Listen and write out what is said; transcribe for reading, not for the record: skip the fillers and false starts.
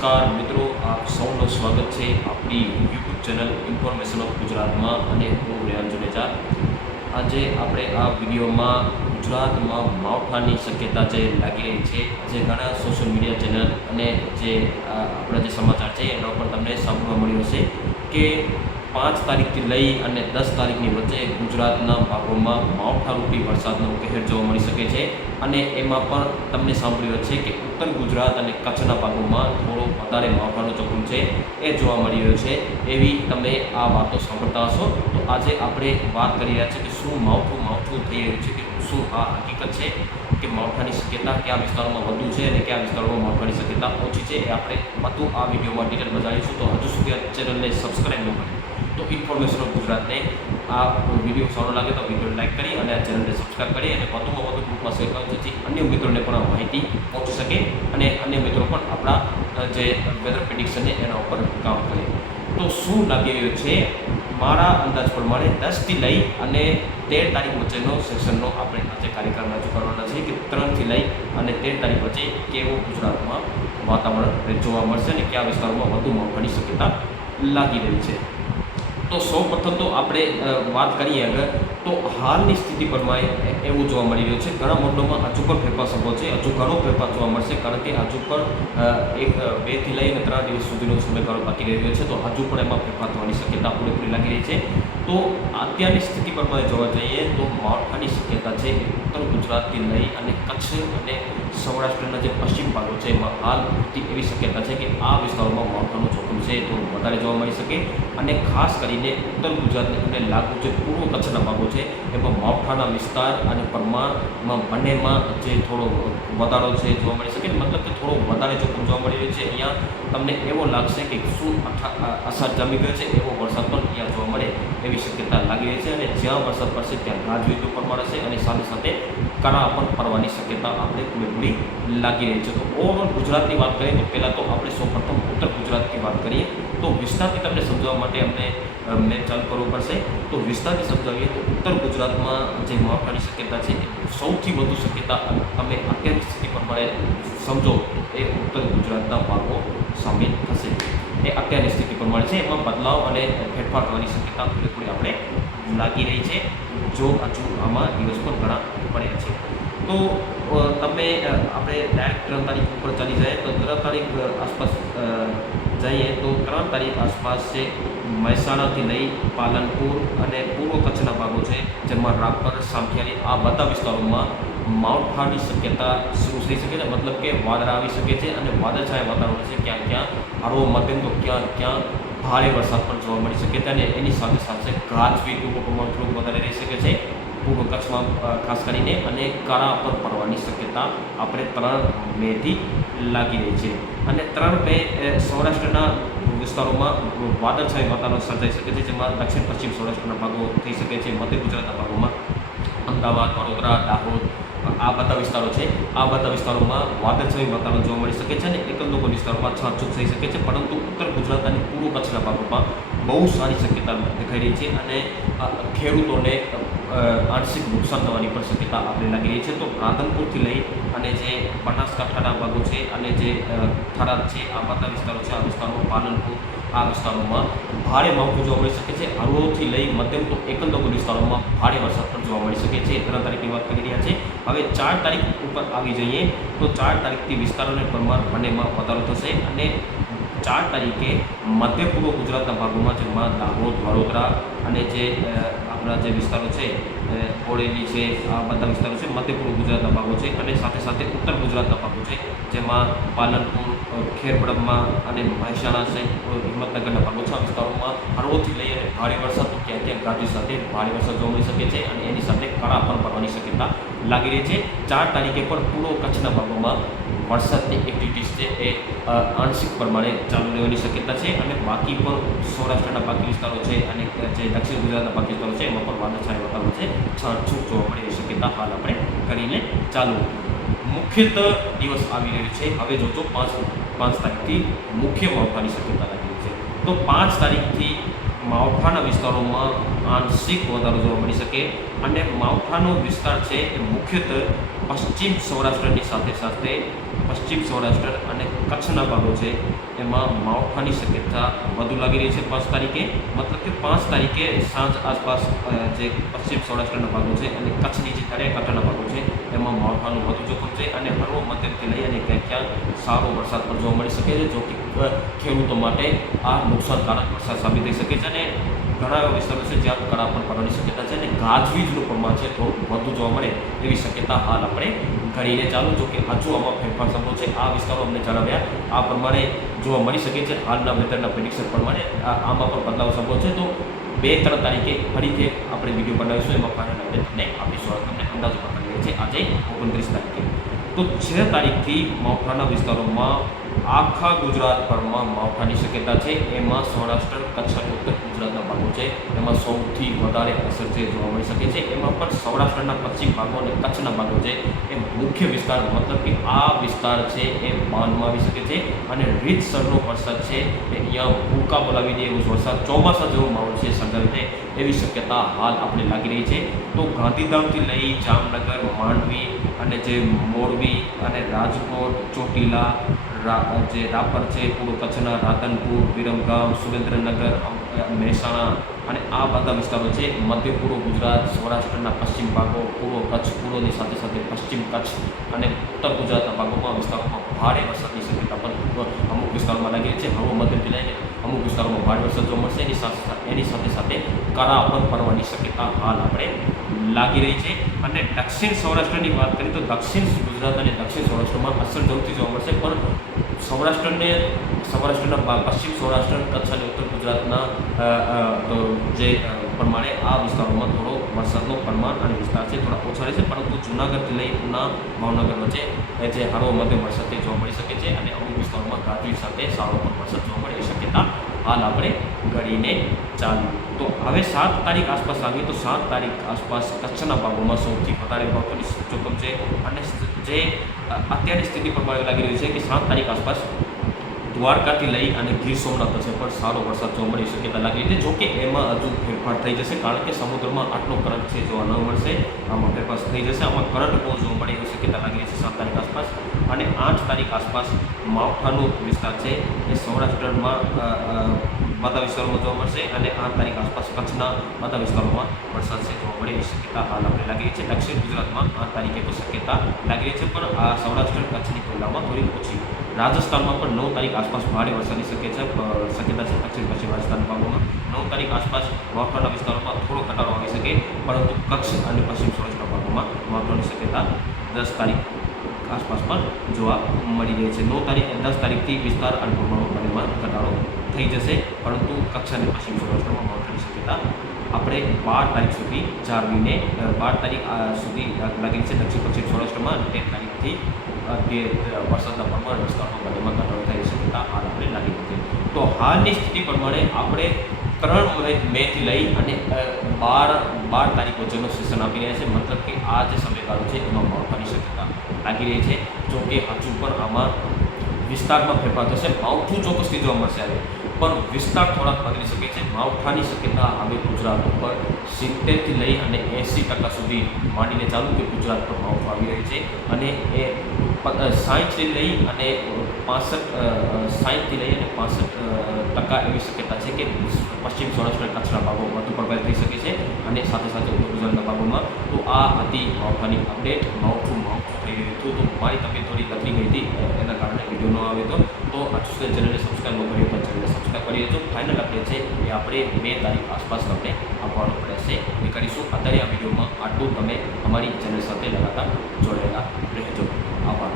નમસ્કાર મિત્રો, આપ સૌનું સ્વાગત છે આપણી યુટ્યુબ ચેનલ ઇન્ફોર્મેશન ઓફ ગુજરાતમાં અને હું રેહાન જુનેજા. આજે આપણે આ વિડીયોમાં ગુજરાતમાં માવઠાની શક્યતા જે લાગી રહી છે, જે ઘણા સોશિયલ મીડિયા ચેનલ અને જે આપણા જે સમાચાર છે એના ઉપર તમને સાંભળવા મળ્યું હશે કે 5 તારીખથી લઈ અને 10 તારીખની વચ્ચે ગુજરાતના ભાગોમાં માવઠારૂપી વરસાદનો કહેર જોવા મળી શકે છે. અને એમાં પણ તમને સાંભળ્યું છે કે ઉત્તર ગુજરાત અને કચ્છના ભાગોમાં થોડો વધારે માવઠાનો જોખમ છે એ જોવા મળી રહ્યો છે. એવી તમે આ વાતો સાંભળતા હશો. તો આજે આપણે વાત કરી રહ્યા છીએ કે શું માવઠું થઈ રહ્યું છે, કે શું આ હકીકત છે કે માવઠાની શક્યતા કયા વિસ્તારોમાં વધુ છે અને કયા વિસ્તારોમાં માવઠાની શક્યતા ઓછી છે, એ આપણે બધું આ વિડીયોમાં ડિટેલ બતાવીશું. તો હજુ સુધી આ ચેનલને સબસ્ક્રાઈબ ન કરી તો ઇન્ફોર્મેશન ઓફ ગુજરાતને આ વિડીયો સારો લાગે તો વિડીયો લાઈક કરી અને આ ચેનલને સબસ્ક્રાઈબ કરી અને વધુમાં વધુ ગ્રુપમાં શેર કરો, જેથી અન્ય મિત્રોને પણ આ માહિતી પહોંચી શકે અને અન્ય મિત્રો પણ આપણા જે વેધર પ્રિડિક્શનને એના ઉપર કામ કરે. તો શું લાગી રહ્યું છે? મારા અંદાજ પ્રમાણે 10થી લઈ અને 13 તારીખ વચ્ચેનો સેશનનો આપણે આજે કાર્યક્રમ રજૂ કરવાના છે કે 3થી લઈ અને 13 તારીખ વચ્ચે કેવું ગુજરાતમાં વાતાવરણ જોવા મળશે અને કયા વિસ્તારોમાં વધુ માવઠાની શક્યતા લાગી રહી છે. તો સૌપ્રથમ તો આપણે વાત કરીએ અગર તો હાલની સ્થિતિ પ્રમાણે એવું જોવા મળી રહ્યું છે, ઘણા મોડલોમાં હજુ પણ ફેરફાર સંભવ છે, હજુ ઘણો ફેરફાર જોવા મળશે, કારણ કે હજુ પણ 2થી લઈને 3 દિવસ સુધીનો સમયગાળો બાકી રહ્યો છે. તો હજુ પણ એમાં ફેરફાર થવાની શક્યતા પૂરેપૂરી લાગી રહી છે. તો અત્યારની સ્થિતિ પ્રમાણે જોવા જઈએ તો માવઠાની શક્યતા છે ઉત્તર ગુજરાતથી લઈ અને કચ્છ અને સૌરાષ્ટ્રના જે પશ્ચિમ ભાગો છે એમાં હાલ એવી શક્યતા છે કે આ વિસ્તારોમાં માવઠાનો જોખમ છે તો વધારે જોવા મળી શકે. અને ખાસ કરીને ઉત્તર ગુજરાતને લાગુ જે પૂર્વ કચ્છના ભાગો છે એમાં માવઠાના વિસ્તાર અને પ્રમાણમાં બંનેમાં જે થોડો વધારો છે જોવા મળી શકે, મતલબ કે થોડો વધારે જોખમ જોવા મળી રહ્યો છે. અહીંયા તમને એવો લાગશે કે શું અસર જમી ગયો છે, એવો વરસાદ પણ અહીંયા જોવા મળે એવી શક્યતા લાગી રહી છે. અને જ્યાં વરસાદ પડશે ત્યાં ગાજવીજનું પ્રમાણ હશે અને સાથે સાથે કરા પણ પડવાની શક્યતા આપણે પૂરેપૂરી લાગી રહી છે. તો ઓવરઓલ ગુજરાતની વાત કરીએ તો પહેલાં તો આપણે સૌપ્રથમ ઉત્તર ગુજરાતની વાત કરીએ તો વિસ્તારથી તમને સમજાવવા માટે અમને મેં ચાલુ કરવું પડશે. તો વિસ્તારથી સમજાવીએ તો ઉત્તર ગુજરાતમાં જે માવઠાની શક્યતા છે સૌથી વધુ શક્યતા તમે અત્યારની સ્થિતિ પ્રમાણે સમજો તો એ ઉત્તર ગુજરાતના ભાગો સામેલ થશે. એ અત્યારની સ્થિતિ પ્રમાણે છે, એમાં બદલાવ અને ફેરફાર થવાની શક્યતા પૂરેપૂરી આપણે લાગી રહી છે. જો હજુ આમાં દિવસ પણ ઘણા પડ્યા છે. તો તમે આપણે ડાયરેક્ટ 3 તારીખ ઉપર ચાલી જાય તો 3 તારીખ આસપાસ જઈએ તો 3 તારીખ આસપાસ છે મહેસાણાથી લઈ પાલનપુર અને પૂર્વ કચ્છના ભાગો છે, જેમાં રાપર, સામખિયાળી આ બધા વિસ્તારોમાં માવઠાની શક્યતા શરૂ થઈ શકે છે. મતલબ કે વાદળા આવી શકે છે અને વાદળછાયા વાતાવરણ છે, ક્યાં ક્યાં હળવો મધ્યમ તો ક્યાં ક્યાં ભારે વરસાદ પણ જોવા મળી શકે છે. અને એની સાથે સાથે ગાજવીજનું પ્રમાણ થોડું વધારે રહી શકે છે પૂર્વ કચ્છમાં ખાસ કરીને, અને કરા પર પડવાની શક્યતા આપણે 3 મેથી લાગી રહી છે. અને 3 મે સૌરાષ્ટ્રના વિસ્તારોમાં વાદળછાયું વાતાવરણ સર્જાઈ શકે છે, જેમાં દક્ષિણ પશ્ચિમ સૌરાષ્ટ્રના ભાગો થઈ શકે છે, મધ્ય ગુજરાતના ભાગોમાં અમદાવાદ, વડોદરા, દાહોદ આ બધા વિસ્તારો છે. આ બધા વિસ્તારોમાં વાદળછાયું વાતાવરણ જોવા મળી શકે છે અને એકંદોકો વિસ્તારોમાં છાંટછૂટ થઈ શકે છે. પરંતુ ઉત્તર ગુજરાત અને પૂર્વ કચ્છના ભાગોમાં બહુ સારી શક્યતા દેખાઈ રહી છે અને ખેડૂતોને આંશિક નુકસાન થવાની પણ શક્યતા આપણે લાગી રહી છે. તો રાધનપુરથી લઈ અને જે બનાસકાંઠાના ભાગો છે અને જે થરાદ છે આ બધા વિસ્તારો છે, આ વિસ્તારોમાં પાલનપુર આ વિસ્તારોમાં ભારે માવઠું જોવા મળી શકે છે. હળવોથી લઈ મધ્યમ તો એકંદકો વિસ્તારોમાં ભારે વરસાદ પણ જોવા મળી શકે છે. 3 તારીખની વાત કરી રહ્યા છે. હવે 4 તારીખ ઉપર આવી જઈએ તો 4 તારીખથી વિસ્તારોને પ્રમાણ બંનેમાં વધારો થશે અને 4 તારીખે મધ્ય પૂર્વ ગુજરાતના ભાગોમાં જેમાં દાહોદ, વડોદરા અને જે આપણા જે વિસ્તારો છે બોડેલી છે આ બધા વિસ્તારો છે મધ્ય પૂર્વ ગુજરાતના ભાગો છે. અને સાથે સાથે ઉત્તર ગુજરાતના ભાગો છે, જેમાં પાલનપુર, ખેરબ્રહ્મા અને મહેસાણા સહિત હિંમતનગરના ભાગો છે. આ વિસ્તારોમાં હળવોથી લઈ અને ભારે વરસાદ તો ક્યાં ક્યાં ગાજવીજ સાથે ભારે વરસાદ જોવા મળી શકે છે અને એની સાથે કરા પણ પડવાની શક્યતા લાગી રહી છે. 4 તારીખે પણ પૂર્વ કચ્છના ભાગોમાં વરસાદની એક્ટિવિટીઝ છે એ આંશિક પ્રમાણે ચાલુ રહેવાની શક્યતા છે. અને બાકી પણ સૌરાષ્ટ્રના બાકી વિસ્તારો છે અને જે દક્ષિણ ગુજરાતના બાકી વિસ્તારો છે એમાં પણ વાદળછાયું વાતાવરણ છે, છાંટછૂટ જોવા મળે એવી શક્યતા હાલ આપણે કરીને ચાલુ. મુખ્યતઃ દિવસ આવી રહ્યો છે. હવે જોજો 5 તારીખથી મુખ્ય માવઠાની શક્યતા લાગી રહી છે. તો 5 તારીખથી માવઠાના વિસ્તારોમાં આંશિક વધારો જોવા મળી શકે અને માવઠાનો વિસ્તાર છે એ મુખ્યત્વે પશ્ચિમ સૌરાષ્ટ્રની સાથે સાથે પશ્ચિમ સૌરાષ્ટ્ર અને કચ્છના ભાગો છે એમાં માવઠાની શક્યતા વધુ લાગી રહી છે 5 તારીખે. મતલબ કે 5 તારીખે સાંજ આસપાસ જે પશ્ચિમ સૌરાષ્ટ્રના ભાગો છે અને કચ્છની જે દરિયાકાંઠાના ભાગો છે એમાં માવઠાનું વધુ જોખમ છે અને હળવો મધ્યમથી લઈ અને ક્યાંક સારો વરસાદ પણ જોવા મળી શકે છે, જો કે ખેડૂતો માટે આ નુકસાનકારક વરસાદ સાબિત થઈ શકે છે. અને ઘણા એવા વિસ્તારો છે જ્યાં કરા પણ પડવાની શક્યતા છે અને ગાજવીજનું પ્રમાણ છે થોડું વધુ જોવા મળે એવી શક્યતા હાલ આપણે ઘડીને ચાલુ. જો કે હજુ આમાં ફેરફાર સંભવ છે. આ વિસ્તારો અમને જણાવ્યા આ પ્રમાણે જોવા મળી શકે છે. હાલના વેધરના પ્રિડિક્શન પ્રમાણે આમાં પણ બદલાવ સંભવ છે. તો 2-3 તારીખે ફરીથી આપણે વિડીયો બનાવીશું, એમાં ફાઇનલ અપડેટ તમને આપીશું. તમને અંદાજો બતાવી છે આજે 29 તારીખે. તો 6 તારીખથી માવઠાના વિસ્તારોમાં આખા ગુજરાત પરમાં માવઠાની શક્યતા છે. એમાં સૌરાષ્ટ્ર, કચ્છ અને ઉત્તર ગુજરાતના ભાગો છે એમાં સૌથી વધારે અસર છે જોવા મળી શકે છે. એમાં પણ સૌરાષ્ટ્રના પશ્ચિમ ભાગો અને કચ્છના ભાગો છે એ મુખ્ય વિસ્તાર, મતલબ કે આ વિસ્તાર છે એ બાનમાં આવી શકે છે અને રીતસરનો વરસાદ છે એ અહીંયા ભૂકા બોલાવી દે એવો વરસાદ, ચોમાસા જેવો માહોલ છે સર્જાવી દે એવી શક્યતા હાલ આપણે લાગી રહી છે. તો ગાંધીધામથી લઈ જામનગર, માંડવી અને જે મોરબી અને રાજકોટ, ચોટીલા, જે રાપર છે, પૂર્વ કચ્છના રાધનપુર, વિરમગામ, સુરેન્દ્રનગર, મહેસાણા અને આ બધા વિસ્તારો છે મધ્ય પૂર્વ ગુજરાત, સૌરાષ્ટ્રના પશ્ચિમ ભાગો, પૂર્વ કચ્છ, પૂર્વની સાથે સાથે પશ્ચિમ કચ્છ અને ઉત્તર ગુજરાતના ભાગોમાં વિસ્તારોમાં ભારે વરસાદની શક્યતા પણ અમુક વિસ્તારોમાં લાગી રહી છે. હળવો મધ્યમથી લઈને અમુક વિસ્તારોમાં ભારે વરસાદ જોવા મળશે. એની સાથે કરા પણ પડવાની શક્યતા હાલ આપણે લાગી રહી છે. અને દક્ષિણ સૌરાષ્ટ્રની વાત કરીએ તો દક્ષિણ ગુજરાત અને દક્ષિણ સૌરાષ્ટ્રમાં અસર જરૂરથી જોવા મળશે, પણ સૌરાષ્ટ્રના પશ્ચિમ સૌરાષ્ટ્ર, કચ્છ અને ઉત્તર ગુજરાતના જે પ્રમાણે આ વિસ્તારોમાં થોડો વરસાદનો પ્રમાણ અને વિસ્તાર છે થોડા ઓછા રહેશે. પરંતુ જૂનાગઢથી લઈ ઉના, ભાવનગર વચ્ચે જે હળવો મધ્યમ વરસાદ જોવા મળી શકે છે અને અમુક વિસ્તારોમાં ગાજવીજ સાથે સારો પણ વરસાદ જોવા મળે એ શક્યતા હાલ આપણે ઘડીને ચાલુ. તો હવે 7 તારીખ આસપાસ આવીએ તો 7 તારીખ આસપાસ કચ્છના ભાગોમાં સૌથી વધારે માવઠાની જોખમ છે. અને જે અત્યારની સ્થિતિ પ્રમાણે લાગી રહ્યું છે કે 7 તારીખ આસપાસ દ્વારકાથી લઈ અને ગીર સોમનાથ વચ્ચે પણ સારો વરસાદ જોવા મળી શક્યતા લાગી રહી છે. જોકે એમાં હજુ ફેરફાર થઈ જશે, કારણ કે સમુદ્રમાં આટલો કરંટ છે જોવા ન મળશે. આમાં ફેરફાર થઈ જશે, આમાં કરંટ બહુ જોવા મળે એવી શક્યતા લાગી રહી છે 7 તારીખ આસપાસ. અને 8 તારીખ આસપાસ માવઠાનો વિસ્તાર છે એ સૌરાષ્ટ્રમાં બધા વિસ્તારોમાં જોવા મળશે અને 8 તારીખ આસપાસ કચ્છના બધા વિસ્તારોમાં વરસાદ છે જોવા મળે એવી શક્યતા હાલ આપણે લાગી રહી છે. દક્ષિણ ગુજરાતમાં 8 તારીખે તો શક્યતા લાગી રહી છે, પણ આ સૌરાષ્ટ્ર કચ્છની તુલનામાં થોડી ઓછી. રાજસ્થાનમાં પણ 9 તારીખ આસપાસ ભારે વરસાદની શક્યતા છે દક્ષિણ પશ્ચિમ રાજસ્થાન ભાગોમાં. 9 તારીખ આસપાસ માવઠાના વિસ્તારોમાં થોડો ઘટાડો આવી શકે, પરંતુ કચ્છ અને પશ્ચિમ સૌરાષ્ટ્રના ભાગોમાં માવઠાની શક્યતા 10 તારીખ આસપાસ પણ જોવા મળી રહી છે. 10 તારીખથી વિસ્તાર અને પ્રમાણમાં ઘટાડો થઈ જશે, પરંતુ કચ્છ અને પશ્ચિમ સૌરાષ્ટ્રમાં માવઠાની શક્યતા આપણે 12 તારીખ સુધી જાળવીને 12 તારીખ સુધી લાગી છે દક્ષિણ પશ્ચિમ સૌરાષ્ટ્રમાં. 13 તારીખથી વરસાદના પ્રમાણ વિસ્તારમાં બંનેમાં ઘટાડો થઈ શક્યતા હાલ આપણે લાગી હતી. તો હાલની સ્થિતિ પ્રમાણે આપણે 3 મેથી લઈ અને 12 તારીખ વચ્ચેનો સેશન આપી રહ્યા છે. મતલબ કે આ જે સમયગાળો છે એમાં માવઠાની શક્યતા લાગી રહી છે. જો કે હજુ પણ આમાં વિસ્તારમાં ફેરફાર થશે, માવઠું ચોક્કસથી જોવા મળશે આવે, પણ વિસ્તાર થોડાક બદલી શકે છે. માવઠાની શક્યતા હવે ગુજરાત ઉપર 70થી લઈ અને 80% સુધી માંડીને ચાલુ કે ગુજરાત પર માવઠું આવી રહી છે. અને એ 60થી લઈ અને 65 એવી શક્યતા છે કે પશ્ચિમ સૌરાષ્ટ્ર કચ્છના ભાગો વધુ પ્રભાવિત થઈ શકે છે અને સાથે સાથે ઉત્તર ગુજરાતના ભાગોમાં. તો આ હતી માવઠાની અપડેટ. માવઠું થઈ ગયું હતું, તો મારી તબિયત થોડી લથડી ગઈ હતી, એના કારણે વિડીયો ન આવ્યો તો આ ચેનલને સબસ્ક્રાઈબ ન કરી તો ચેનલને સબસ્ક્રાઈબ કરી દેજો. ફાઇનલ અપડેટ છે એ આપણે 2 તારીખ આસપાસ તમને આપવાનો રહેશે એ કરીશું. અત્યારે આ વિડીયોમાં આટલું. તમે અમારી ચેનલ સાથે લગાતાર જોડાયેલા રહેજો. આભાર.